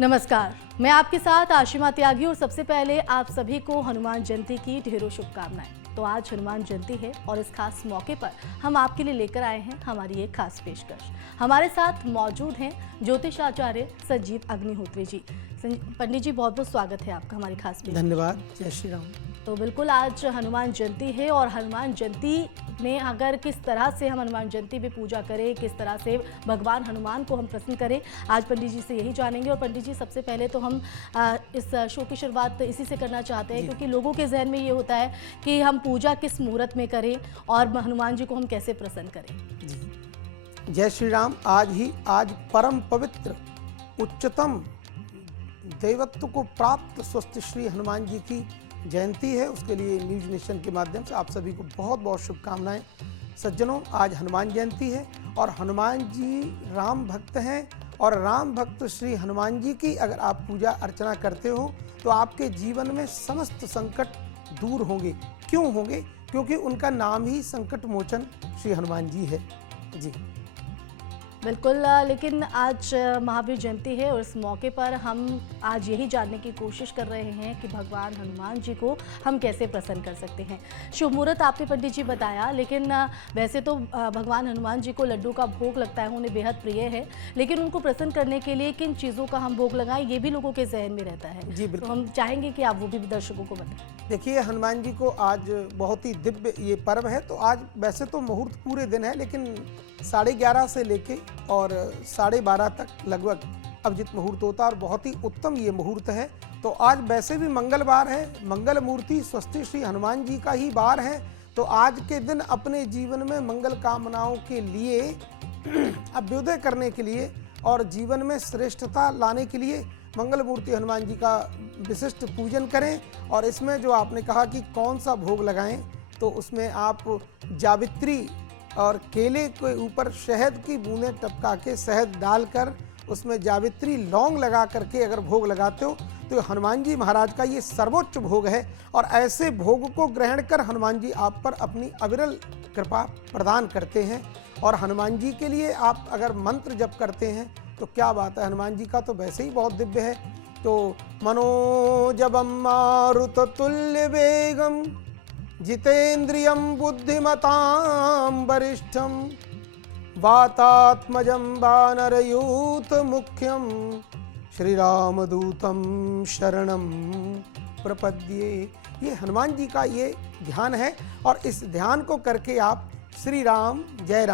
नमस्कार, मैं आपके साथ आशिमा त्यागी और सबसे पहले आप सभी को हनुमान जयंती की ढेरों शुभकामनाएं। तो आज हनुमान जयंती है और इस खास मौके पर हम आपके लिए लेकर आए हैं हमारी एक खास पेशकश। हमारे साथ मौजूद हैं ज्योतिषाचार्य संजीव अग्निहोत्री जी। पंडित जी, बहुत बहुत स्वागत है आपका हमारी खास पेशकश। धन्यवाद। जय श्री राम। तो बिल्कुल आज हनुमान जयंती है और हनुमान जयंती में अगर किस तरह से हम हनुमान जयंती में पूजा करें, किस तरह से भगवान हनुमान को हम प्रसन्न करें, आज पंडित जी से यही जानेंगे। और पंडित जी, सबसे पहले तो हम इस शो की शुरुआत इसी से करना चाहते हैं क्योंकि लोगों के जहन में ये होता है कि हम पूजा किस मुहूर्त में करें और हनुमान जी को हम कैसे प्रसन्न करें। जी, जय श्री राम। आज परम पवित्र उच्चतम दैवत्व को प्राप्त स्वस्थ श्री हनुमान जी की जयंती है। उसके लिए न्यूज नेशन के माध्यम से आप सभी को बहुत बहुत शुभकामनाएं। सज्जनों, आज हनुमान जयंती है और हनुमान जी राम भक्त हैं और राम भक्त श्री हनुमान जी की अगर आप पूजा अर्चना करते हो तो आपके जीवन में समस्त संकट दूर होंगे। क्यों होंगे? क्योंकि उनका नाम ही संकट मोचन श्री हनुमान जी है। जी बिल्कुल, लेकिन आज महावीर जयंती है और इस मौके पर हम आज यही जानने की कोशिश कर रहे हैं कि भगवान हनुमान जी को हम कैसे प्रसन्न कर सकते हैं। शुभ मुहूर्त आपने पंडित जी बताया, लेकिन वैसे तो भगवान हनुमान जी को लड्डू का भोग लगता है, उन्हें बेहद प्रिय है, लेकिन उनको प्रसन्न करने के लिए किन चीज़ों का हम भोग लगाएं, ये भी लोगों के जहन में रहता है। जी बिल्कुल। तो हम चाहेंगे कि आप वो भी दर्शकों को बताएं। देखिए, हनुमान जी को आज बहुत ही दिव्य ये पर्व है। तो आज वैसे तो मुहूर्त पूरे दिन है, लेकिन 11:30 से लेके और 12:30 तक लगभग अभिजित मुहूर्त होता है और बहुत ही उत्तम ये मुहूर्त है। तो आज वैसे भी मंगलवार है, मंगल मूर्ति स्वस्थ श्री हनुमान जी का ही वार है। तो आज के दिन अपने जीवन में मंगल कामनाओं के लिए अभ्युदय करने के लिए और जीवन में श्रेष्ठता लाने के लिए मंगल मूर्ति हनुमान जी का विशिष्ट पूजन करें। और इसमें जो आपने कहा कि कौन सा भोग लगाएं, तो उसमें आप जावित्री और केले के ऊपर शहद की बूंदें टपका के शहद डालकर उसमें जावित्री लौंग लगा करके अगर भोग लगाते हो तो हनुमान जी महाराज का ये सर्वोच्च भोग है। और ऐसे भोग को ग्रहण कर हनुमान जी आप पर अपनी अविरल कृपा प्रदान करते हैं। और हनुमान जी के लिए आप अगर मंत्र जप करते हैं तो क्या बात है, हनुमान जी का तो वैसे ही बहुत दिव्य है। तो मनोजवम मारुत तुल्य वेगम जितेन्द्रियं बुद्धिमतां वरिष्ठं वातात्मजं वानरयूथ मुख्यं श्री रामदूतं शरणं प्रपद्ये। ये हनुमान जी का ये ध्यान है और इस ध्यान को करके आप श्री राम जय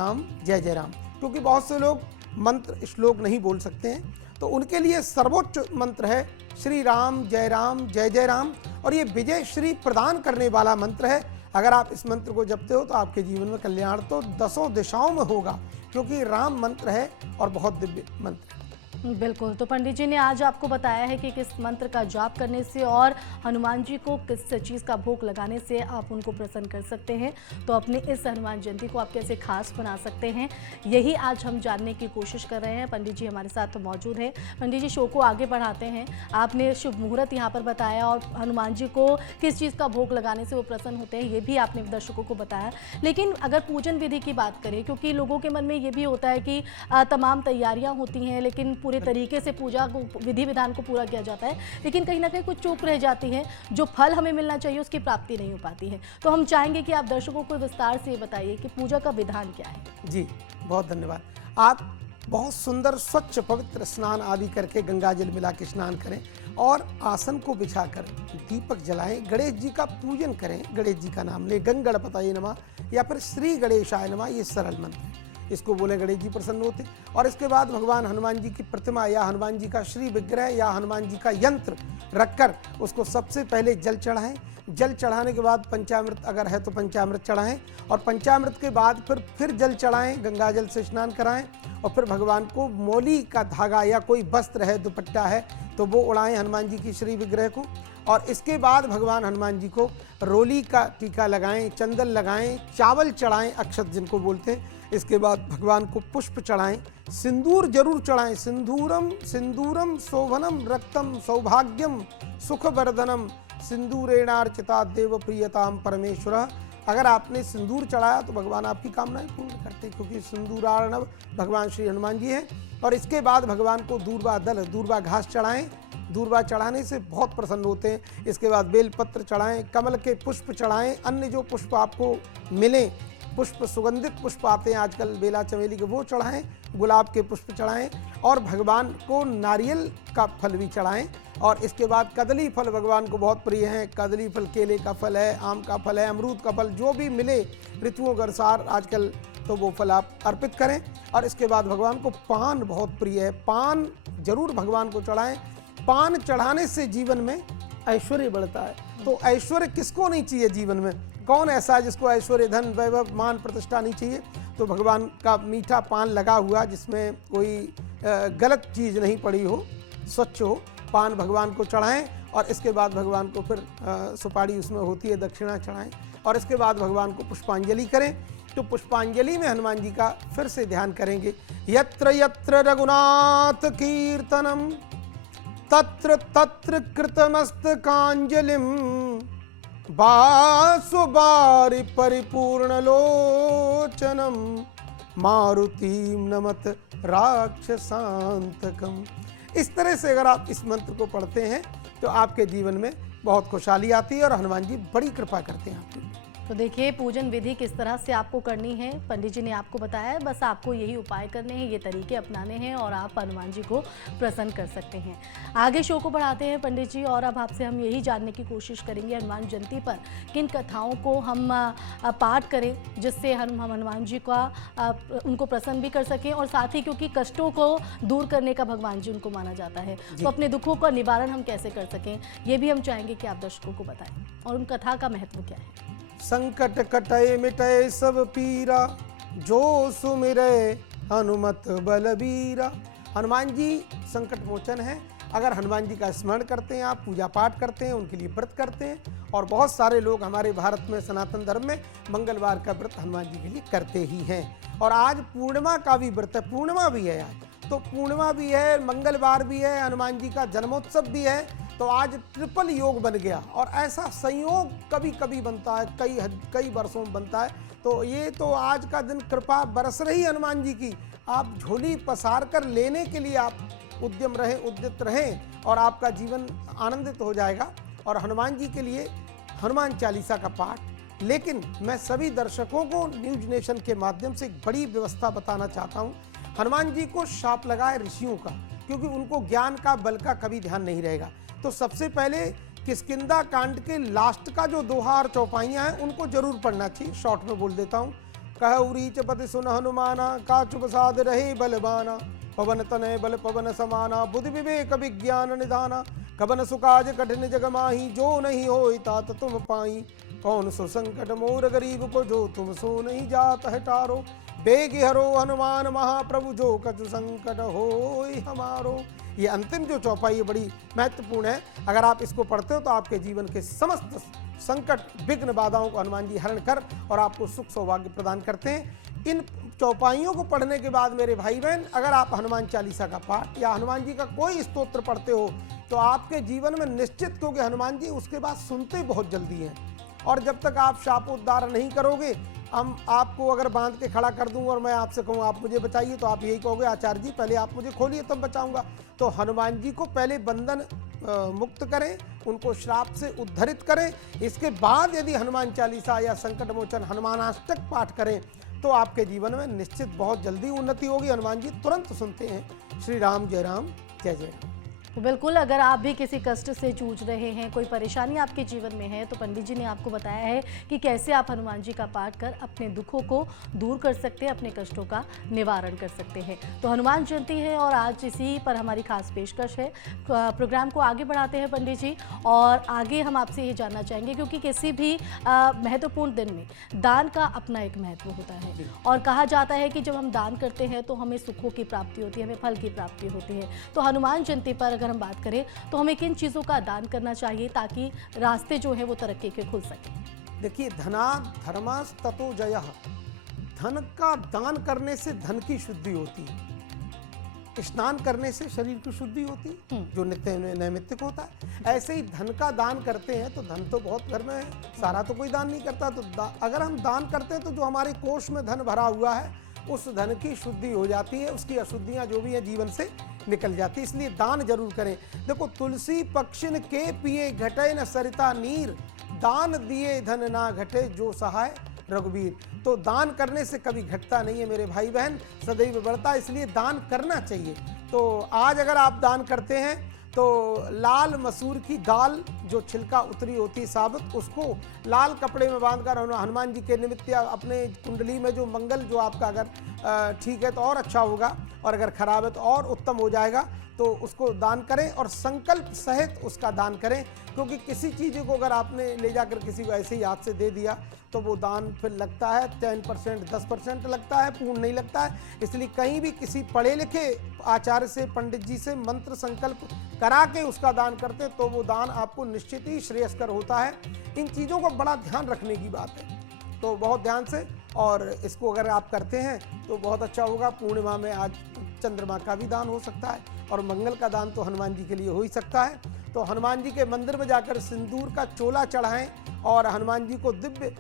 जय राम, क्योंकि बहुत से लोग मंत्र श्लोक नहीं बोल सकते हैं, तो उनके लिए सर्वोच्च मंत्र है श्री राम जय राम। और ये विजय श्री प्रदान करने वाला मंत्र है। अगर आप इस मंत्र को जपते हो तो आपके जीवन में कल्याण तो 10 दिशाओं में होगा, क्योंकि राम मंत्र है और बहुत दिव्य मंत्र है। बिल्कुल, तो पंडित जी ने आज आपको बताया है कि किस मंत्र का जाप करने से और हनुमान जी को किस चीज़ का भोग लगाने से आप उनको प्रसन्न कर सकते हैं। तो अपनी इस हनुमान जयंती को आप कैसे खास बना सकते हैं, यही आज हम जानने की कोशिश कर रहे हैं। पंडित जी हमारे साथ तो मौजूद हैं। पंडित जी, शो को आगे बढ़ाते हैं। आपने शुभ मुहूर्त यहाँ पर बताया और हनुमान जी को किस चीज़ का भोग लगाने से वो प्रसन्न होते हैं, ये भी आपने दर्शकों को बताया। लेकिन अगर पूजन विधि की बात करें, क्योंकि लोगों के मन में ये भी होता है कि तमाम तैयारियाँ होती हैं लेकिन पूरे तरीके से पूजा को, विधि विधान को पूरा किया जाता है, लेकिन कहीं ना कहीं कुछ चूक रह जाती है, जो फल हमें मिलना चाहिए उसकी प्राप्ति नहीं हो पाती है। तो हम चाहेंगे कि आप दर्शकों को विस्तार से बताइए कि पूजा का विधान क्या है। जी बहुत धन्यवाद। आप बहुत सुंदर स्वच्छ पवित्र स्नान आदि करके गंगा जल मिला के स्नान करें और आसन को बिछाकर दीपक जलाएं, गणेश जी का पूजन करें, गणेश जी का नाम लें, गणपतये नमः या फिर श्री गणेशाय नमः, ये सरल मंत्र है, इसको बोले गणेश जी प्रसन्न होते। और इसके बाद भगवान हनुमान जी की प्रतिमा या हनुमान जी का श्री विग्रह या हनुमान जी का यंत्र रखकर उसको सबसे पहले जल चढ़ाएं। जल चढ़ाने के बाद पंचामृत अगर है तो पंचामृत चढ़ाएं और पंचामृत के बाद फिर जल चढ़ाएं, गंगा जल से स्नान कराएं और फिर भगवान को मौली का धागा या कोई वस्त्र है, दुपट्टा है, तो वो उड़ाएं हनुमान जी की श्री विग्रह को। और इसके बाद भगवान हनुमान जी को रोली का टीका लगाएं, चंदन लगाएं, चावल चढ़ाएं, अक्षत जिनको बोलते हैं। इसके बाद भगवान को पुष्प चढ़ाएं, सिंदूर जरूर चढ़ाएं। सिंदूरम शोभनम रक्तम सौभाग्यम सुखवर्धनम सिंदूरेणार्चिता देव प्रियताम परमेश्वर अगर आपने सिंदूर चढ़ाया तो भगवान आपकी कामनाएं पूर्ण करते हैं, क्योंकि सिंदूरार्णव भगवान श्री हनुमान जी हैं। और इसके बाद भगवान को दूर्वा दल, दूर्वा घास चढ़ाएं। दूर्वा चढ़ाने से बहुत प्रसन्न होते हैं। इसके बाद बेलपत्र चढ़ाएं, कमल के पुष्प चढ़ाएं, अन्य जो पुष्प आपको मिले, पुष्प सुगंधित पुष्प आते हैं आजकल बेला चमेली के, वो चढ़ाएं, गुलाब के पुष्प चढ़ाएं और भगवान को नारियल का फल भी चढ़ाएं। और इसके बाद कदली फल भगवान को बहुत प्रिय है। कदली फल, केले का फल है, आम का फल है, अमरूद का फल, जो भी मिले ऋतुओं के अनुसार आजकल, तो वो फल आप अर्पित करें। और इसके बाद भगवान को पान बहुत प्रिय है, पान जरूर भगवान को चढ़ाएं। पान चढ़ाने से जीवन में ऐश्वर्य बढ़ता है। तो ऐश्वर्य किसको नहीं चाहिए जीवन में? कौन ऐसा है जिसको ऐश्वर्य, धन, वैभव, मान, प्रतिष्ठा नहीं चाहिए? तो भगवान का मीठा पान लगा हुआ, जिसमें कोई गलत चीज़ नहीं पड़ी हो, स्वच्छ हो, पान भगवान को चढ़ाएं। और इसके बाद भगवान को फिर सुपारी उसमें होती है, दक्षिणा चढ़ाएं। और इसके बाद भगवान को पुष्पांजलि करें। तो पुष्पांजलि में हनुमान जी का फिर से ध्यान करेंगे। यत्र यत्र रघुनाथ कीर्तनम तत्र तत्र कृतमस्तकांजलिम बासुबारि परिपूर्ण लोचनम मारुतिम नमत राक्षसांतकम। इस तरह से अगर आप इस मंत्र को पढ़ते हैं तो आपके जीवन में बहुत खुशहाली आती है और हनुमान जी बड़ी कृपा करते हैं आपकी। तो देखिए पूजन विधि किस तरह से आपको करनी है, पंडित जी ने आपको बताया है। बस आपको यही उपाय करने हैं, ये तरीके अपनाने हैं और आप हनुमान जी को प्रसन्न कर सकते हैं। आगे शो को बढ़ाते हैं पंडित जी, और अब आपसे हम यही जानने की कोशिश करेंगे हनुमान जयंती पर किन कथाओं को हम पाठ करें जिससे हम हनुमान जी का उनको प्रसन्न भी कर सकें, और साथ ही क्योंकि कष्टों को दूर करने का भगवान जी उनको माना जाता है, तो अपने दुखों का निवारण हम कैसे कर सकें, ये भी हम चाहेंगे कि आप दर्शकों को बताएं और उन कथा का महत्व क्या है। संकट कटय मिटय सब पीरा, जो सुमिरै हनुमत बलबीरा। हनुमान जी संकट मोचन है। अगर हनुमान जी का स्मरण करते हैं, आप पूजा पाठ करते हैं, उनके लिए व्रत करते हैं, और बहुत सारे लोग हमारे भारत में सनातन धर्म में मंगलवार का व्रत हनुमान जी के लिए करते ही हैं। और आज पूर्णिमा का भी व्रत है, पूर्णिमा भी है आज, तो पूर्णिमा भी है, मंगलवार भी है, हनुमान जी का जन्मोत्सव भी है। तो आज ट्रिपल योग बन गया, और ऐसा संयोग कभी कभी बनता है, कई वर्षों में बनता है। तो ये तो आज का दिन कृपा बरस रही हनुमान जी की। आप झोली पसार कर लेने के लिए आप उद्यत रहें और आपका जीवन आनंदित हो जाएगा। और हनुमान जी के लिए हनुमान चालीसा का पाठ। लेकिन मैं सभी दर्शकों को न्यूज नेशन के माध्यम से एक बड़ी व्यवस्था बताना चाहता हूँ। हनुमान जी को शाप लगाए ऋषियों का, क्योंकि उनको ज्ञान का, बल का कभी ध्यान नहीं रहेगा। तो सबसे पहले किष्किंधा कांड के लास्ट का जो दोहा और चौपाइयाँ हैं उनको जरूर पढ़ना चाहिए। शॉर्ट में बोल देता हूँ। कहु रीच पति सुन हनुमाना, काचु प्रसाद रहे बलबाना, पवन तनय बल पवन समाना, बुद्धि विवेक विज्ञान निधाना, कबन सुकाज कठिन जग माही, जो नहीं होई तात तुम पाई, कौन सो संकट मोर गरीब को, जो तुम सो नहीं जात है टारो, बेग हरो हनुमान महाप्रभु, जो कछु संकट होई हमारो। ये अंतिम जो चौपाई है बड़ी महत्वपूर्ण है। अगर आप इसको पढ़ते हो तो आपके जीवन के समस्त संकट, विघ्न, बाधाओं को हनुमान जी हरण कर और आपको सुख सौभाग्य प्रदान करते हैं। इन चौपाइयों को पढ़ने के बाद मेरे भाई बहन, अगर आप हनुमान चालीसा का पाठ या हनुमान जी का कोई स्तोत्र पढ़ते हो तो आपके जीवन में निश्चित, क्योंकि हनुमान जी उसके बाद सुनते बहुत जल्दी हैं। और जब तक आप शापोद्धार नहीं करोगे, हम आपको अगर बांध के खड़ा कर दूं और मैं आपसे कहूं आप मुझे बचाइए, तो आप यही कहोगे आचार्य जी पहले आप मुझे खोलिए तब बचाऊंगा। तो हनुमान जी को पहले बंधन मुक्त करें, उनको श्राप से उद्धरित करें। इसके बाद यदि हनुमान चालीसा या संकट मोचन हनुमानाष्टक पाठ करें तो आपके जीवन में निश्चित बहुत जल्दी उन्नति होगी। हनुमान जी तुरंत सुनते हैं। श्री राम, जय राम, जय जय राम। तो बिल्कुल, अगर आप भी किसी कष्ट से जूझ रहे हैं, कोई परेशानी आपके जीवन में है, तो पंडित जी ने आपको बताया है कि कैसे आप हनुमान जी का पाठ कर अपने दुखों को दूर कर सकते हैं, अपने कष्टों का निवारण कर सकते हैं। तो हनुमान जयंती है और आज इसी पर हमारी खास पेशकश है। प्रोग्राम को आगे बढ़ाते हैं पंडित जी, और आगे हम आपसे ये जानना चाहेंगे, क्योंकि किसी भी महत्वपूर्ण दिन में दान का अपना एक महत्व होता है, और कहा जाता है कि जब हम दान करते हैं तो हमें सुखों की प्राप्ति होती है, हमें फल की प्राप्ति होती है। तो हनुमान जयंती पर अगर हम बात करें तो हमें किन चीज़ों का दान करना चाहिए ताकि रास्ते जो है वो तरक्की के खुल सके? देखिए, धनात् धर्मास् ततो जयः। धन का दान करने से धन की शुद्धि होती है। स्नान करने से शरीर की शुद्धि होती है, जो नित्य नैमित्तिक होता है। ऐसे ही धन का दान करते हैं तो धन तो बहुत घर में है, सारा तो कोई दान नहीं करता, तो अगर हम दान करते हैं तो जो हमारे कोष में धन भरा हुआ है उस धन की शुद्धि हो जाती है, उसकी अशुद्धियां जो भी है जीवन से निकल जाती है। इसलिए दान जरूर करें। देखो, तुलसी पक्षिन के पिए घटे न सरिता नीर, दान दिए धन ना घटे जो सहाय रघुवीर। तो दान करने से कभी घटता नहीं है मेरे भाई बहन, सदैव बढ़ता है, इसलिए दान करना चाहिए। तो आज अगर आप दान करते हैं तो लाल मसूर की दाल जो छिलका उतरी होती है साबुत, उसको लाल कपड़े में बांधकर हनुमान जी के निमित्त या अपने कुंडली में जो मंगल जो आपका अगर ठीक है तो और अच्छा होगा, और अगर खराब है तो और उत्तम हो जाएगा, तो उसको दान करें और संकल्प सहित उसका दान करें। क्योंकि किसी चीज़ को अगर आपने ले जाकर किसी को ऐसे ही हाथ से दे दिया तो वो दान फिर लगता है 10%, 10% लगता है, पूर्ण नहीं लगता है। इसलिए कहीं भी किसी पढ़े लिखे आचार्य से, पंडित जी से मंत्र संकल्प करा के उसका दान करते तो वो दान आपको निश्चित ही श्रेयस्कर होता है। इन चीज़ों को बड़ा ध्यान रखने की बात है, तो बहुत ध्यान से, और इसको अगर आप करते हैं तो बहुत अच्छा होगा। पूर्णिमा में आज चंद्रमा का भी दान हो सकता है, और मंगल का दान तो हनुमान जी के लिए हो ही सकता है। तो हनुमान जी के मंदिर में जाकर सिंदूर का चोला चढ़ाएं और हनुमान जी को दिव्य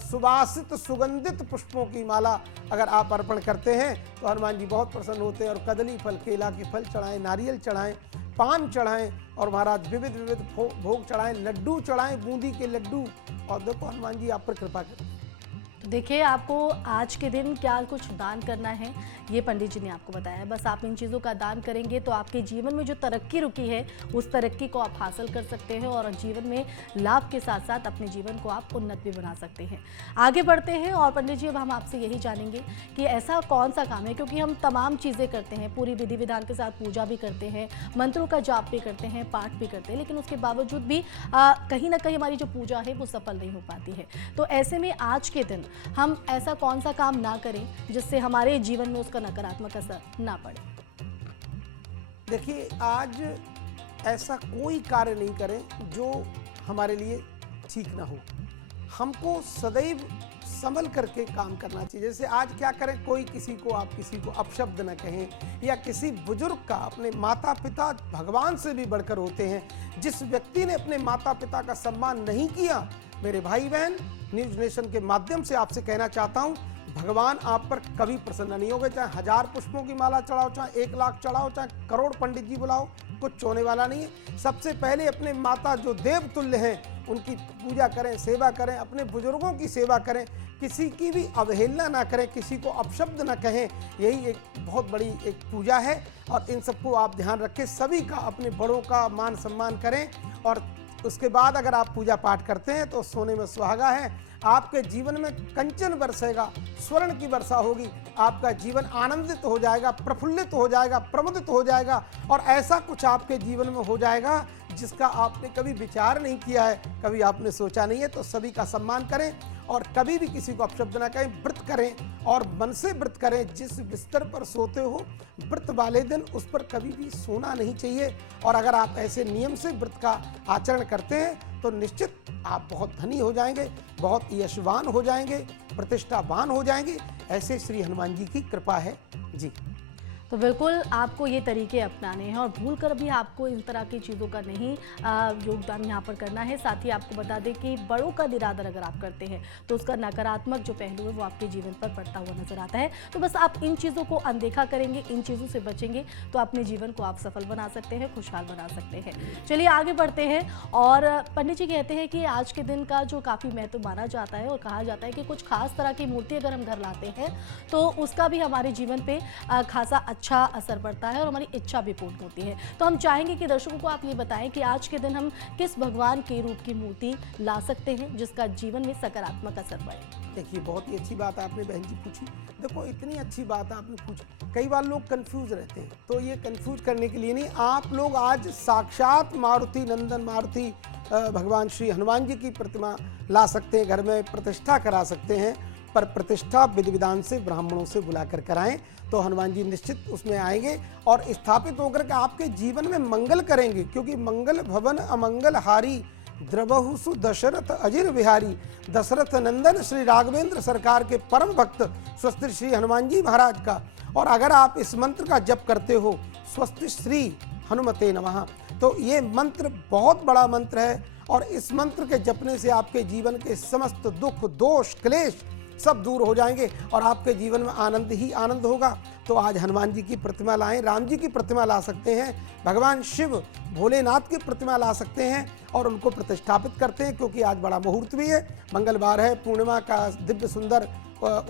सुवासित सुगंधित पुष्पों की माला अगर आप अर्पण करते हैं तो हनुमान जी बहुत प्रसन्न होते हैं। और कदली फल, केला के फल चढ़ाएं, नारियल चढ़ाएं, पान चढ़ाएं, और महाराज विविध विविध भोग चढ़ाएं, लड्डू चढ़ाएं, बूंदी के लड्डू, और देखो हनुमान जी आप पर कृपा करें। देखिए, आपको आज के दिन क्या कुछ दान करना है ये पंडित जी ने आपको बताया है। बस आप इन चीज़ों का दान करेंगे तो आपके जीवन में जो तरक्की रुकी है उस तरक्की को आप हासिल कर सकते हैं, और जीवन में लाभ के साथ साथ अपने जीवन को आप उन्नत भी बना सकते हैं। आगे बढ़ते हैं और पंडित जी अब हम आपसे यही जानेंगे कि ऐसा कौन सा काम है, क्योंकि हम तमाम चीज़ें करते हैं, पूरी विधि विधान के साथ पूजा भी करते हैं, मंत्रों का जाप भी करते हैं, पाठ भी करते हैं, लेकिन उसके बावजूद भी कहीं ना कहीं हमारी जो पूजा है वो सफल नहीं हो पाती है। तो ऐसे में आज के दिन हम ऐसा कौन सा काम ना करें जिससे हमारे जीवन में उसका नकारात्मक असर ना पड़े? देखिए, आज ऐसा कोई कार्य नहीं करें जो हमारे लिए ठीक ना हो। हमको सदैव संभल करके काम करना चाहिए। जैसे आज क्या करें, कोई किसी को आप किसी को अपशब्द न कहें, या किसी बुजुर्ग का, अपने माता पिता भगवान से भी बढ़कर होते हैं। जिस व्यक्ति ने अपने माता पिता का सम्मान नहीं किया, मेरे भाई बहन, न्यूज नेशन के माध्यम से आपसे कहना चाहता हूं, भगवान आप पर कभी प्रसन्न नहीं होगा। चाहे 1000 पुष्पों की माला चढ़ाओ, चाहे 1 लाख चढ़ाओ, चाहे करोड़ पंडित जी बुलाओ, कुछ होने वाला नहीं है। सबसे पहले अपने माता जो देव तुल्य हैं उनकी पूजा करें, सेवा करें, अपने बुजुर्गों की सेवा करें, किसी की भी अवहेलना ना करें, किसी को अपशब्द ना कहें। यही एक बहुत बड़ी एक पूजा है, और इन सबको आप ध्यान रखें। सभी का, अपने बड़ों का मान सम्मान करें, और उसके बाद अगर आप पूजा पाठ करते हैं तो सोने में सुहागा है। आपके जीवन में कंचन बरसेगा, स्वर्ण की वर्षा होगी, आपका जीवन आनंदित हो जाएगा, प्रफुल्लित हो जाएगा, प्रमुदित हो जाएगा, और ऐसा कुछ आपके जीवन में हो जाएगा जिसका आपने कभी विचार नहीं किया है, कभी आपने सोचा नहीं है। तो सभी का सम्मान करें, और कभी भी किसी को अपशब्द ना कहें। व्रत करें और मन से व्रत करें। जिस बिस्तर पर सोते हो व्रत वाले दिन उस पर कभी भी सोना नहीं चाहिए। और अगर आप ऐसे नियम से व्रत का आचरण करते हैं तो निश्चित आप बहुत धनी हो जाएंगे, बहुत यशवान हो जाएंगे, प्रतिष्ठावान हो जाएंगे। ऐसे श्री हनुमान जी की कृपा है जी। तो बिल्कुल आपको ये तरीके अपनाने हैं, और भूल कर भी आपको इन तरह की चीज़ों का नहीं योगदान यहाँ पर करना है। साथ ही आपको बता दें कि बड़ों का निरादर अगर आप करते हैं तो उसका नकारात्मक जो पहलू है वो आपके जीवन पर पड़ता हुआ नजर आता है। तो बस आप इन चीज़ों को अनदेखा करेंगे, इन चीज़ों से बचेंगे तो अपने जीवन को आप सफल बना सकते हैं, खुशहाल बना सकते हैं। चलिए आगे बढ़ते हैं, और पंडित जी कहते हैं कि आज के दिन का जो काफ़ी महत्व माना जाता है, और कहा जाता है कि कुछ खास तरह की मूर्ति अगर हम घर लाते हैं तो उसका भी हमारे जीवन पर खासा अच्छा असर पड़ता है और हमारी इच्छा भी पूर्ण होती है। तो हम चाहेंगे कि दर्शकों को आप ये बताएं कि आज के दिन हम किस भगवान के रूप की मूर्ति ला सकते हैं जिसका जीवन में सकारात्मक असर पड़े। देखिए, बहुत ही अच्छी बात आपने बहन जी पूछी। देखो, इतनी अच्छी बात आपने पूछी। कई बार लोग कंफ्यूज रहते हैं, तो ये कंफ्यूज करने के लिए नहीं, आप लोग आज साक्षात मारुति नंदन, मारुति भगवान श्री हनुमान जी की प्रतिमा ला सकते हैं, घर में प्रतिष्ठा करा सकते हैं। पर प्रतिष्ठा विधि विधान से ब्राह्मणों से बुलाकर कराएं तो हनुमान जी निश्चित उसमें आएंगे और स्थापित होकर के आपके जीवन में मंगल करेंगे। क्योंकि मंगल भवन अमंगल हारी द्रवहु सु दशरथ अजिर बिहारी, दशरथ नंदन श्री राघवेंद्र सरकार के परम भक्त स्वस्ति श्री हनुमान जी महाराज का। और अगर आप इस मंत्र का जप करते हो, स्वस्ति श्री हनुमते नमः, तो ये मंत्र बहुत बड़ा मंत्र है और इस मंत्र के जपने से आपके जीवन के समस्त दुख, दोष, क्लेश सब दूर हो जाएंगे और आपके जीवन में आनंद ही आनंद होगा। तो आज हनुमान जी की प्रतिमा लाएं, राम जी की प्रतिमा ला सकते हैं, भगवान शिव भोलेनाथ की प्रतिमा ला सकते हैं और उनको प्रतिष्ठापित करते हैं, क्योंकि आज बड़ा मुहूर्त भी है, मंगलवार है, पूर्णिमा का दिव्य सुंदर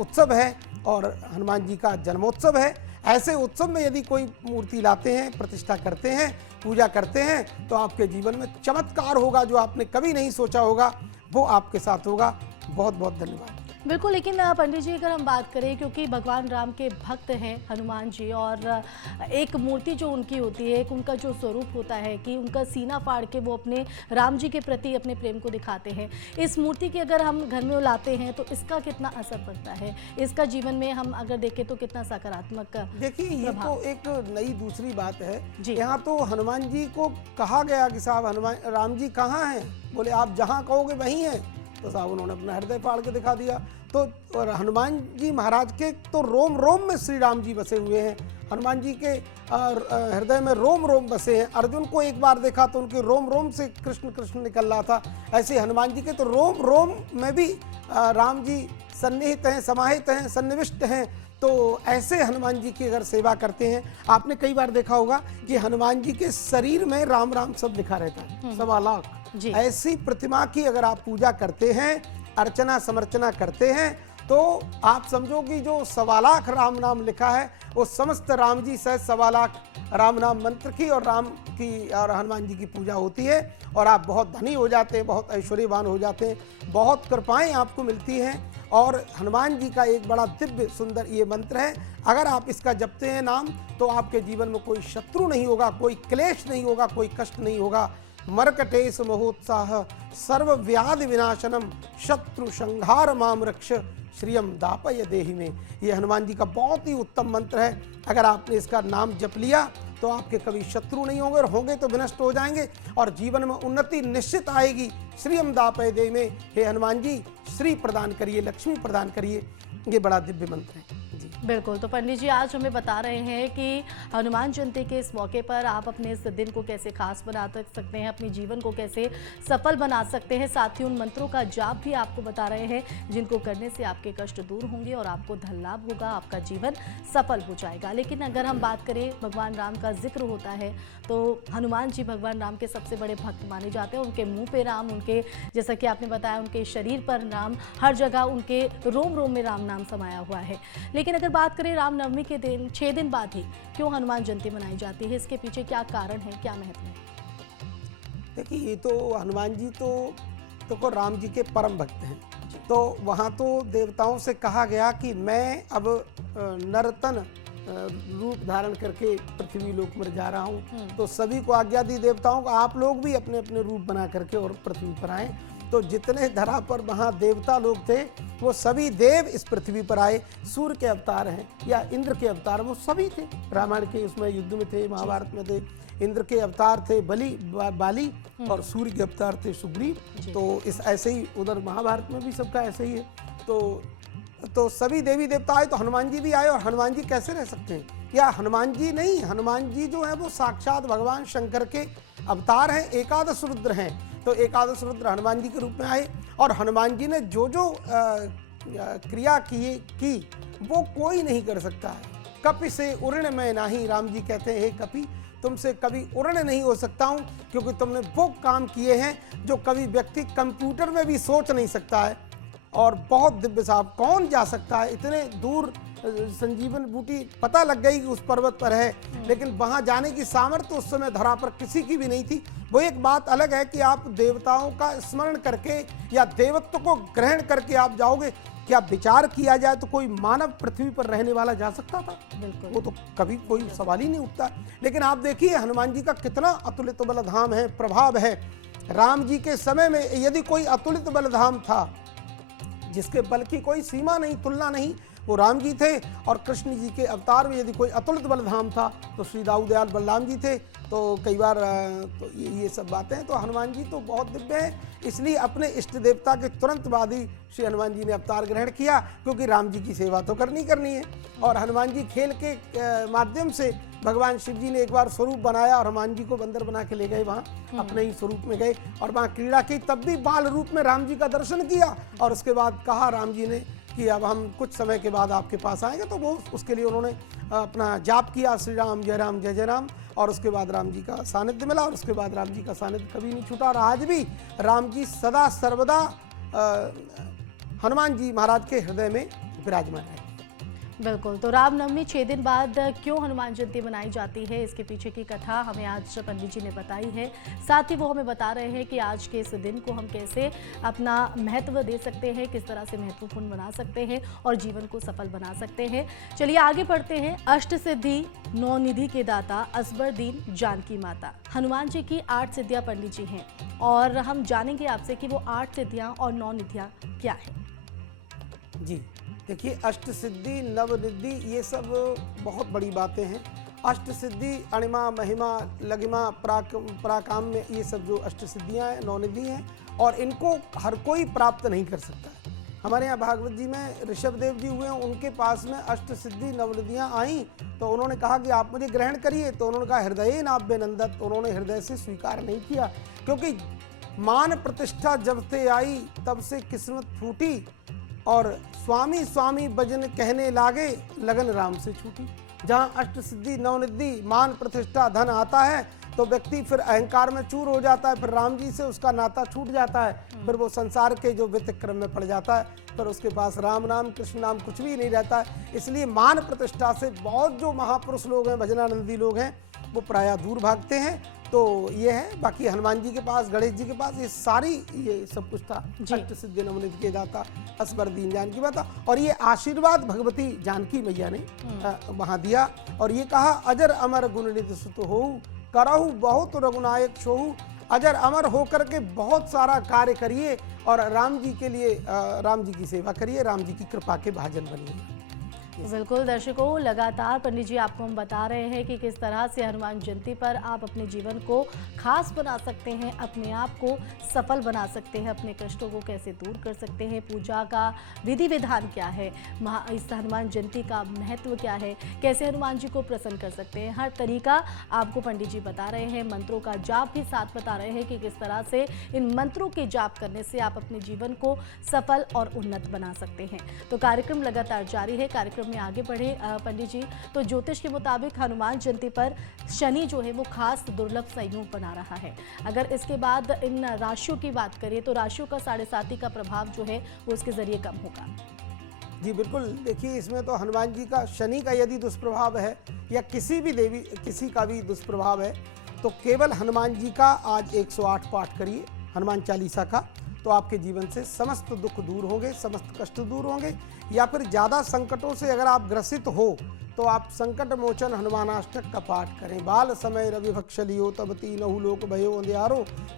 उत्सव है और हनुमान जी का जन्मोत्सव है। ऐसे उत्सव में यदि कोई मूर्ति लाते हैं, प्रतिष्ठा करते हैं, पूजा करते हैं, तो आपके जीवन में चमत्कार होगा, जो आपने कभी नहीं सोचा होगा वो आपके साथ होगा। बहुत बहुत धन्यवाद। बिल्कुल, लेकिन पंडित जी अगर हम बात करें, क्योंकि भगवान राम के भक्त हैं हनुमान जी, और एक मूर्ति जो उनकी होती है, एक उनका जो स्वरूप होता है कि उनका सीना फाड़ के वो अपने राम जी के प्रति अपने प्रेम को दिखाते हैं, इस मूर्ति की अगर हम घर में लाते हैं तो इसका कितना असर पड़ता है, इसका जीवन में हम अगर देखें तो कितना सकारात्मक? देखिए, ये तो एक नई दूसरी बात है। यहाँ तो हनुमान जी को कहा गया कि साहब हनुमान राम जी कहाँ हैं? बोले आप जहाँ कहोगे वहीं हैं। तो साहब उन्होंने अपना हृदय फाड़ के दिखा दिया। तो और हनुमान जी महाराज के तो रोम रोम में श्री राम जी बसे हुए हैं, हनुमान जी के हृदय में रोम रोम बसे हैं। अर्जुन को एक बार देखा तो उनके रोम रोम से कृष्ण कृष्ण निकल रहा था, ऐसे हनुमान जी के तो रोम रोम में भी राम जी सन्निहित हैं, समाहित हैं, सन्निविष्ट हैं। तो ऐसे हनुमान जी की अगर सेवा करते हैं, आपने कई बार देखा होगा कि हनुमान जी के शरीर में राम राम सब लिखा रहता है, 1.25 लाख। ऐसी प्रतिमा की अगर आप पूजा करते हैं, अर्चना समर्चना करते हैं, तो आप समझो कि जो 1.25 लाख राम नाम लिखा है वो समस्त राम जी सहित 1.25 लाख राम नाम मंत्र की और राम की और हनुमान जी की पूजा होती है और आप बहुत धनी हो जाते हैं, बहुत ऐश्वर्यवान हो जाते हैं, बहुत कृपाएं आपको मिलती हैं। और हनुमान जी का एक बड़ा दिव्य सुंदर ये मंत्र है, अगर आप इसका जपते हैं नाम, तो आपके जीवन में कोई शत्रु नहीं होगा, कोई क्लेश नहीं होगा, कोई कष्ट नहीं होगा। मरकटेश महोत्साह सर्व व्याधि विनाशनम शत्रु संहार माम रक्ष श्रियम दापय देहि में, ये हनुमान जी का बहुत ही उत्तम मंत्र है। अगर आपने इसका नाम जप लिया तो आपके कभी शत्रु नहीं होंगे, और होंगे तो विनष्ट हो जाएंगे और जीवन में उन्नति निश्चित आएगी। श्रियम दापय देहि में, हे हनुमान जी श्री प्रदान करिए, लक्ष्मी प्रदान करिए, ये बड़ा दिव्य मंत्र है। बिल्कुल, तो पंडित जी आज हमें बता रहे हैं कि हनुमान जयंती के इस मौके पर आप अपने इस दिन को कैसे खास बना सकते हैं, अपने जीवन को कैसे सफल बना सकते हैं, साथ ही उन मंत्रों का जाप भी आपको बता रहे हैं जिनको करने से आपके कष्ट दूर होंगे और आपको धन लाभ होगा, आपका जीवन सफल हो जाएगा। लेकिन अगर हम बात करें, भगवान राम का जिक्र होता है तो हनुमान जी भगवान राम के सबसे बड़े भक्त माने जाते हैं। उनके मुँह पे राम, उनके जैसा कि आपने बताया उनके शरीर पर राम, हर जगह उनके रोम रोम में राम नाम समाया हुआ है। लेकिन अगर बात करें रामनवमी के दिन 6 दिन बाद ही क्यों हनुमान जयंती मनाई जाती है, इसके पीछे क्या कारण है, क्या महत्व है? देखिए, ये तो हनुमान जी तो राम जी के परम भक्त हैं, तो वहाँ तो देवताओं से कहा गया कि मैं अब नर्तन रूप धारण करके पृथ्वी लोक में जा रहा हूँ। तो सभी को आज्ञा दी देवताओं को, आप लोग भी अपने अपने रूप बना करके और पृथ्वी पर आए। तो जितने धरा पर वहाँ देवता लोग थे वो सभी देव इस पृथ्वी पर आए। सूर्य के अवतार हैं या इंद्र के अवतार, वो सभी थे। रामायण के उसमें युद्ध में थे, महाभारत में थे। इंद्र के अवतार थे बाली और सूर्य के अवतार थे सुग्रीव। तो इस ऐसे ही उधर महाभारत में भी सबका ऐसे ही है। तो सभी देवी देवता आए, तो हनुमान जी भी आए। और हनुमान जी कैसे रह सकते हैं? या हनुमान जी नहीं, हनुमान जी जो है वो साक्षात भगवान शंकर के अवतार हैं, एकादश रुद्र हैं। तो एकादश रुद्र हनुमान जी के रूप में आए और हनुमान जी ने जो क्रिया की वो कोई नहीं कर सकता है। कपि से उर्ण में नाही, राम जी कहते हैं, हे कपि तुमसे कभी उर्ण नहीं हो सकता हूँ, क्योंकि तुमने वो काम किए हैं जो कभी व्यक्ति कंप्यूटर में भी सोच नहीं सकता है। और बहुत दिव्य साहब, कौन जा सकता है इतने दूर? संजीवन बूटी पता लग गई कि उस पर्वत पर है, लेकिन वहां जाने की सामर्थ्य उस समय धरा पर किसी की भी नहीं थी। वो एक बात अलग है कि आप देवताओं का स्मरण करके या देवत्व को ग्रहण करके आप जाओगे। क्या विचार किया जाए तो कोई मानव पृथ्वी पर रहने वाला जा सकता था? बिल्कुल, वो तो कभी कोई सवाल ही नहीं उठता। लेकिन आप देखिए हनुमान जी का कितना अतुलित बलधाम है, प्रभाव है। राम जी के समय में यदि कोई अतुलित बलधाम था जिसके बल की कोई सीमा नहीं, तुलना नहीं, वो राम जी थे। और कृष्ण जी के अवतार में यदि कोई अतुलित बलधाम था तो श्री दाऊदयाल बलराम जी थे। तो कई बार तो ये सब बातें हैं। तो हनुमान जी तो बहुत दिव्य हैं, इसलिए अपने इष्ट देवता के तुरंत बाद ही श्री हनुमान जी ने अवतार ग्रहण किया, क्योंकि राम जी की सेवा तो करनी है। और हनुमान जी खेल के माध्यम से भगवान शिव जी ने एक बार स्वरूप बनाया और हनुमान जी को बंदर बना के ले गए, वहाँ अपने ही स्वरूप में गए और वहाँ क्रीड़ा की, तब भी बाल रूप में राम जी का दर्शन किया। और उसके बाद कहा राम जी ने कि अब हम कुछ समय के बाद आपके पास आएंगे। तो वो उसके लिए उन्होंने अपना जाप किया, श्री राम जय जय राम। और उसके बाद राम जी का सानिध्य मिला और उसके बाद राम जी का सानिध्य कभी नहीं छूटा। और आज भी राम जी सदा सर्वदा हनुमान जी महाराज के हृदय में विराजमान है। बिल्कुल। तो रामनवमी 6 दिन बाद क्यों हनुमान जयंती मनाई जाती है, इसके पीछे की कथा हमें आज पंडित जी ने बताई है। साथ ही वो हमें बता रहे हैं कि आज के इस दिन को हम कैसे अपना महत्व दे सकते हैं, किस तरह से महत्वपूर्ण बना सकते हैं और जीवन को सफल बना सकते हैं। चलिए आगे बढ़ते हैं। अष्ट सिद्धि 9 निधि के दाता असबर दीन जानकी माता, हनुमान जी की 8 सिद्धियां पंडित जी हैं और हम जानेंगे आपसे कि वो 8 सिद्धियां और 9 निधियां क्या है। जी देखिए, अष्ट सिद्धि नवनिधि ये सब बहुत बड़ी बातें हैं। अष्ट सिद्धि अणिमा महिमा लगिमा पराकाम में ये सब जो अष्ट सिद्धियाँ हैं, नवनिधि हैं और इनको हर कोई प्राप्त नहीं कर सकता है। हमारे यहाँ भागवत जी में ऋषभ देव जी हुए, उनके पास में अष्ट सिद्धि नवनिधियाँ आईं तो उन्होंने कहा कि आप मुझे ग्रहण करिए। तो उन्होंने कहा हृदय नाभ्य नंदत, उन्होंने हृदय से स्वीकार नहीं किया, क्योंकि मान प्रतिष्ठा जब से आई तब से किस्मत फूटी और स्वामी स्वामी भजन कहने लागे लगन राम से छूटी। जहाँ अष्ट सिद्धि नवनिधि मान प्रतिष्ठा धन आता है तो व्यक्ति फिर अहंकार में चूर हो जाता है, फिर राम जी से उसका नाता छूट जाता है, फिर वो संसार के जो व्यतिक्रम में पड़ जाता है, फिर उसके पास राम नाम कृष्ण नाम कुछ भी नहीं रहता है। इसलिए मान प्रतिष्ठा से बहुत जो महापुरुष लोग हैं, भजनानंदी लोग हैं, वो प्रायः दूर भागते हैं। तो ये है। बाकी हनुमान जी के पास, गणेश जी के पास ये सारी ये सब कुछ था। अष्ट सिद्धि नवनिधि के दाता असबर दीन जानकी माता, और ये आशीर्वाद भगवती जानकी मैया ने वहाँ दिया और ये कहा अजर अमर गुण निधि सुत होऊ करहु बहुत रघुनायक सोहू। अजर अमर होकर के बहुत सारा कार्य करिए और राम जी के लिए राम जी की सेवा करिए, राम जी की कृपा के भाजन बनिए। बिल्कुल दर्शकों, लगातार पंडित जी आपको हम बता रहे हैं कि किस तरह से हनुमान जयंती पर आप अपने जीवन को खास बना सकते हैं, अपने आप को सफल बना सकते हैं, अपने कष्टों को कैसे दूर कर सकते हैं, पूजा का विधि विधान क्या है, इस हनुमान जयंती का महत्व क्या है, कैसे हनुमान जी को प्रसन्न कर सकते हैं, हर तरीका आपको पंडित जी बता रहे हैं। मंत्रों का जाप भी साथ बता रहे हैं कि किस तरह से इन मंत्रों के जाप करने से आप अपने जीवन को सफल और उन्नत बना सकते हैं। तो कार्यक्रम लगातार जारी है। कार्यक्रम में आगे बढ़े पंडित जी, तो ज्योतिष के मुताबिक हनुमान जयंती पर शनि जो है वो खास दुर्लभ संयोग बना रहा है। अगर इसके बाद इन राशियों की बात करें तो राशियों का 7.5 का प्रभाव जो है वो इसके जरिए कम होगा। जी बिल्कुल, देखिए इसमें तो हनुमान जी का शनि का यदि दुष्प्रभाव है या किसी भी देवी किसी का भी दुष्प्रभाव है तो केवल हनुमान जी का आज 108 पाठ करिए हनुमान चालीसा का, तो आपके जीवन से समस्त दुख दूर होंगे, समस्त कष्ट दूर होंगे। या फिर ज़्यादा संकटों से अगर आप ग्रसित हो तो आप संकट मोचन हनुमानाष्टक का पाठ करें। बाल समय रवि भक्षलियो तब तीनहु लोक भयो अंधियारो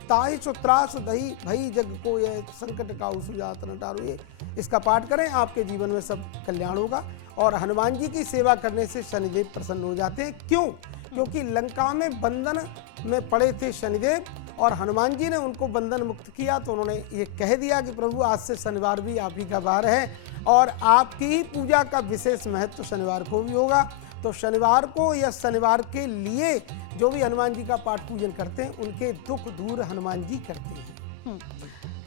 ताहि त्रास दही भई जग को यह संकट का सुजात न टारो। ये इसका पाठ करें, आपके जीवन में सब कल्याण होगा। और हनुमान जी की सेवा करने से शनिदेव प्रसन्न हो जाते हैं। क्यों? क्योंकि लंका में बंधन में पड़े थे शनिदेव और हनुमान जी ने उनको बंधन मुक्त किया। तो उन्होंने ये कह दिया कि प्रभु आज से शनिवार भी आप ही का वार है और आपकी ही पूजा का विशेष महत्व शनिवार को भी होगा। तो शनिवार को या शनिवार के लिए जो भी हनुमान जी का पाठ पूजन करते हैं उनके दुख दूर हनुमान जी करते हैं।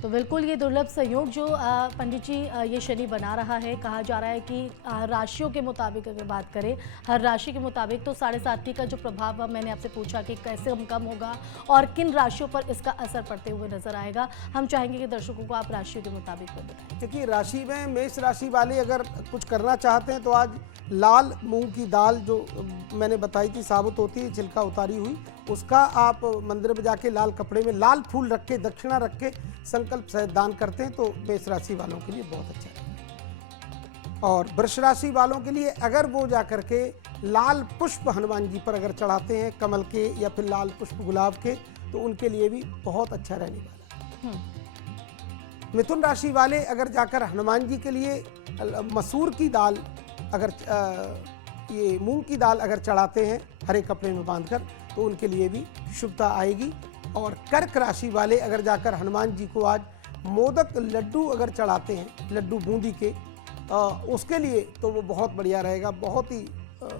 तो बिल्कुल ये दुर्लभ संयोग जो पंडित जी ये शनि बना रहा है, कहा जा रहा है कि राशियों के मुताबिक अगर बात करें, हर राशि के मुताबिक, तो 7.5 का जो प्रभाव मैंने आपसे पूछा कि कैसे कम होगा और किन राशियों पर इसका असर पड़ते हुए नजर आएगा, हम चाहेंगे कि दर्शकों को आप राशियों के मुताबिक बताएं। क्योंकि राशि में मेष राशि वाले अगर कुछ करना चाहते हैं तो आज लाल मूंग की दाल जो मैंने बताई थी साबुत होती है, छिलका उतारी हुई, उसका आप मंदिर में जाके लाल कपड़े में लाल फूल रख के दक्षिणा रख के संकल्प सहित दान करते हैं तो मेष राशि वालों के लिए बहुत अच्छा है। और वृष राशि वालों के लिए अगर वो जाकर के लाल पुष्प हनुमान जी पर अगर चढ़ाते हैं कमल के या फिर लाल पुष्प गुलाब के, तो उनके लिए भी बहुत अच्छा रहने वाला है। मिथुन राशि वाले अगर जाकर हनुमान जी के लिए मसूर की दाल अगर ये मूंग की दाल अगर चढ़ाते हैं हरे कपड़े में बांधकर तो उनके लिए भी शुभता आएगी। और कर्क राशि वाले अगर जाकर हनुमान जी को आज मोदक लड्डू अगर चढ़ाते हैं, लड्डू बूंदी के, उसके लिए तो वो बहुत बढ़िया रहेगा, बहुत ही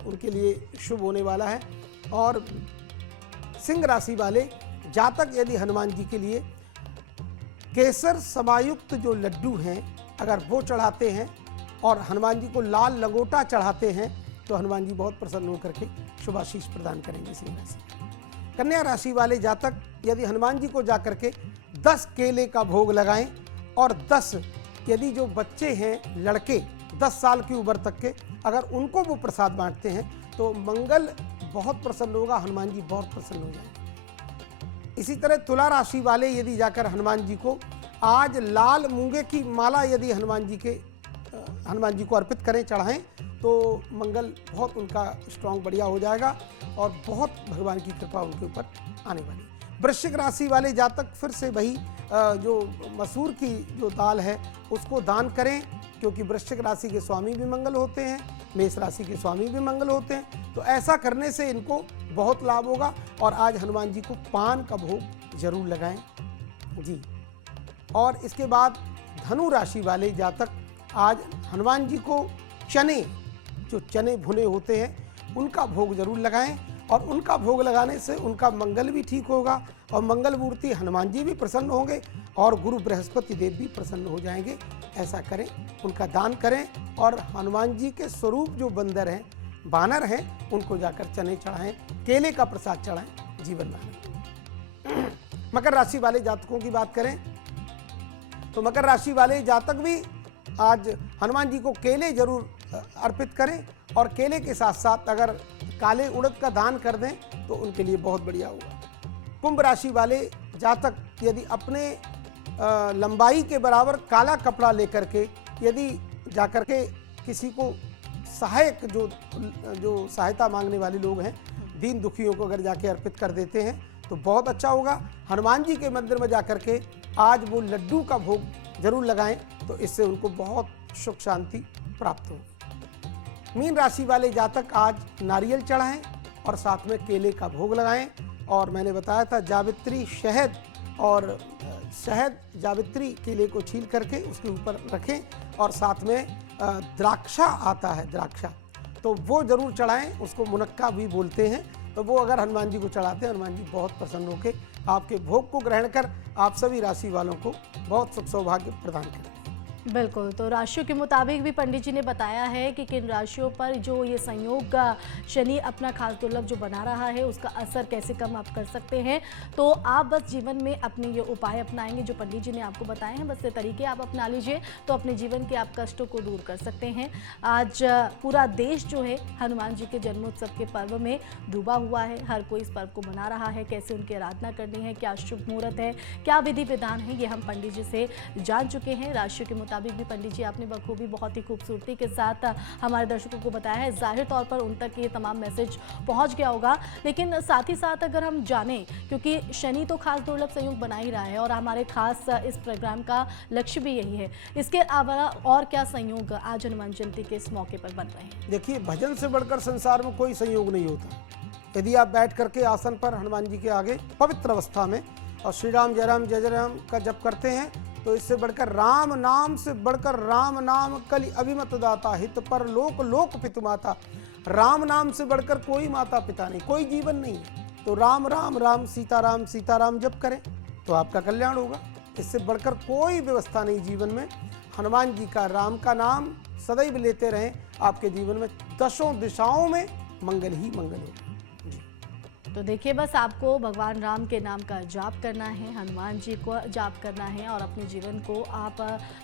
उनके लिए शुभ होने वाला है। और सिंह राशि वाले जातक यदि हनुमान जी के लिए केसर समायुक्त जो लड्डू हैं अगर वो चढ़ाते हैं और हनुमान जी को लाल लंगोटा चढ़ाते हैं तो हनुमान जी बहुत प्रसन्न होकर के शुभाशीष प्रदान करेंगे सिंह राशि। कन्या राशि वाले जातक यदि हनुमान जी को जाकर के 10 केले का भोग लगाएं और 10 यदि जो बच्चे हैं लड़के 10 साल की उम्र तक के अगर उनको वो प्रसाद बांटते हैं तो मंगल बहुत प्रसन्न होगा, हनुमान जी बहुत प्रसन्न हो जाएंगे। इसी तरह तुला राशि वाले यदि जाकर हनुमान जी को आज लाल मूंगे की माला यदि हनुमान जी को अर्पित करें, चढ़ाएं तो मंगल बहुत उनका स्ट्रांग बढ़िया हो जाएगा और बहुत भगवान की कृपा उनके ऊपर आने वाली। वृश्चिक राशि वाले जातक फिर से वही जो मसूर की जो दाल है उसको दान करें, क्योंकि वृश्चिक राशि के स्वामी भी मंगल होते हैं, मेष राशि के स्वामी भी मंगल होते हैं, तो ऐसा करने से इनको बहुत लाभ होगा। और आज हनुमान जी को पान का भोग जरूर लगाएं जी। और इसके बाद धनु राशि वाले जातक आज हनुमान जी को चने, जो चने भुने होते हैं उनका भोग जरूर लगाएं और उनका भोग लगाने से उनका मंगल भी ठीक होगा और मंगल मूर्ति हनुमान जी भी प्रसन्न होंगे और गुरु बृहस्पति देव भी प्रसन्न हो जाएंगे। ऐसा करें, उनका दान करें और हनुमान जी के स्वरूप जो बंदर हैं, बानर हैं, उनको जाकर चने चढ़ाएं, केले का प्रसाद चढ़ाएं, जीवन में। मकर राशि वाले जातकों की बात करें तो मकर राशि वाले जातक भी आज हनुमान जी को केले जरूर अर्पित करें और केले के साथ साथ अगर काले उड़द का दान कर दें तो उनके लिए बहुत बढ़िया होगा। कुंभ राशि वाले जातक यदि अपने लंबाई के बराबर काला कपड़ा लेकर के यदि जाकर के किसी को सहायक जो सहायता मांगने वाले लोग हैं, दीन दुखियों को अगर जाके अर्पित कर देते हैं तो बहुत अच्छा होगा। हनुमान जी के मंदिर में जाकर के आज वो लड्डू का भोग जरूर लगाएं तो इससे उनको बहुत सुख शांति प्राप्त हो। मीन राशि वाले जातक आज नारियल चढ़ाएं और साथ में केले का भोग लगाएं। और मैंने बताया था जावित्री शहद और जावित्री केले को छील करके उसके ऊपर रखें और साथ में द्राक्षा आता है, द्राक्षा, तो वो जरूर चढ़ाएं, उसको मुनक्का भी बोलते हैं। तो वो अगर हनुमान जी को चढ़ाते हैं, हनुमान जी बहुत प्रसन्न होकर आपके भोग को ग्रहण कर आप सभी राशि वालों को बहुत सुख सौभाग्य प्रदान करें। बिल्कुल, तो राशियों के मुताबिक भी पंडित जी ने बताया है कि किन राशियों पर जो ये संयोग का शनि अपना खास दुर्लभ जो बना रहा है उसका असर कैसे कम आप कर सकते हैं। तो आप बस जीवन में अपने ये उपाय अपनाएंगे जो पंडित जी ने आपको बताए हैं, बस ये तरीके आप अपना लीजिए तो अपने जीवन के आप कष्टों को दूर कर सकते हैं। आज पूरा देश जो है हनुमान जी के जन्मोत्सव के पर्व में डूबा हुआ है, हर कोई इस पर्व को मना रहा है। कैसे उनकी आराधना करनी है, क्या शुभ मुहूर्त है, क्या विधि विधान है, ये हम पंडित जी से जान चुके हैं। राशियों के मुताबिक भी पंडित जी आपने बखूबी बहुत ही खूबसूरती के साथ हमारे दर्शकों को बताया है। जाहिर तौर पर उन तक ये तमाम मैसेज पहुंच गया होगा, लेकिन साथ ही साथ अगर हम जानें, क्योंकि शनि तो खास दुर्लभ संयोग बना ही रहा है और हमारे खास इस प्रोग्राम का लक्ष्य भी यही है, इसके अलावा और क्या संयोग आज हनुमान जयंती के इस मौके पर बन रहे हैं? देखिए, भजन से बढ़कर संसार में कोई संयोग नहीं होता। यदि आप बैठ करके आसन पर हनुमान जी के आगे पवित्र अवस्था में और श्री राम जय राम जय जय राम का जप करते हैं तो इससे बढ़कर राम नाम से बढ़कर राम नाम कलि अभिमत दाता, हित पर लोक लोक पितु माता। राम नाम से बढ़कर कोई माता पिता नहीं, कोई जीवन नहीं है। तो राम राम राम सीता राम जप करें तो आपका कल्याण होगा। इससे बढ़कर कोई व्यवस्था नहीं जीवन में। हनुमान जी का, राम का नाम सदैव लेते रहें, आपके जीवन में दशों दिशाओं में मंगल ही मंगल होगा। तो देखिए, बस आपको भगवान राम के नाम का जाप करना है, हनुमान जी को जाप करना है और अपने जीवन को आप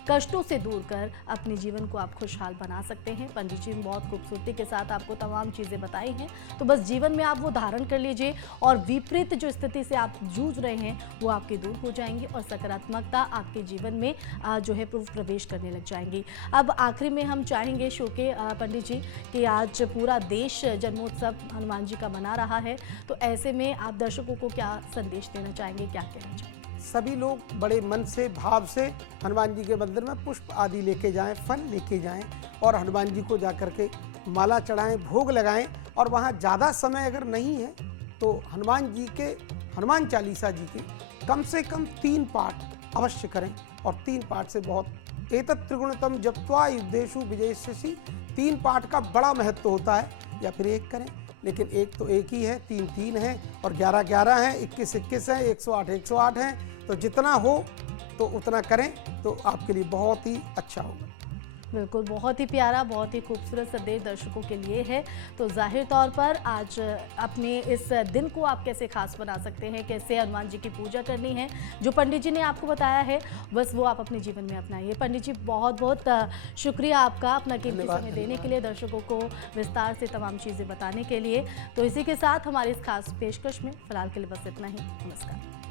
कष्टों से दूर कर अपने जीवन को आप खुशहाल बना सकते हैं। पंडित जी ने बहुत खूबसूरती के साथ आपको तमाम चीज़ें बताई हैं, तो बस जीवन में आप वो धारण कर लीजिए और विपरीत जो स्थिति से आप जूझ रहे हैं वो आपकी दूर हो जाएंगी और सकारात्मकता आपके जीवन में जो है प्रवेश करने लग जाएंगी। अब आखिरी में हम चाहेंगे शो के पंडित जी कि आज पूरा देश जन्मोत्सव हनुमान जी का मना रहा है, तो ऐसे में आप दर्शकों को क्या संदेश देना चाहेंगे, क्या कहना चाहेंगे? सभी लोग बड़े मन से भाव से हनुमान जी के मंदिर में पुष्प आदि लेके जाएं, फल लेके जाएं और हनुमान जी को जाकर के माला चढ़ाएं, भोग लगाएं। और वहाँ ज़्यादा समय अगर नहीं है तो हनुमान जी के हनुमान चालीसा जी के कम से कम 3 पाठ अवश्य करें। और 3 पाठ से बहुत एतत् त्रिगुणतम जप्त्वा युद्धेषु विजयिष्यसि, 3 पाठ का बड़ा महत्व होता है। या फिर 1 करें, लेकिन 1 तो 1 ही है, 3 3 है और 11 11 है, 21 21 है, 108 108 है। तो जितना हो तो उतना करें तो आपके लिए बहुत ही अच्छा होगा। बिल्कुल, बहुत ही प्यारा, बहुत ही खूबसूरत संदेश दर्शकों के लिए है। तो जाहिर तौर पर आज अपने इस दिन को आप कैसे खास बना सकते हैं, कैसे हनुमान जी की पूजा करनी है, जो पंडित जी ने आपको बताया है बस वो आप अपने जीवन में अपनाइए। पंडित जी बहुत बहुत शुक्रिया आपका अपना कीमती समय देने के लिए, दर्शकों को विस्तार से तमाम चीज़ें बताने के लिए। तो इसी के साथ हमारे इस खास पेशकश में फिलहाल के लिए बस इतना ही। नमस्कार।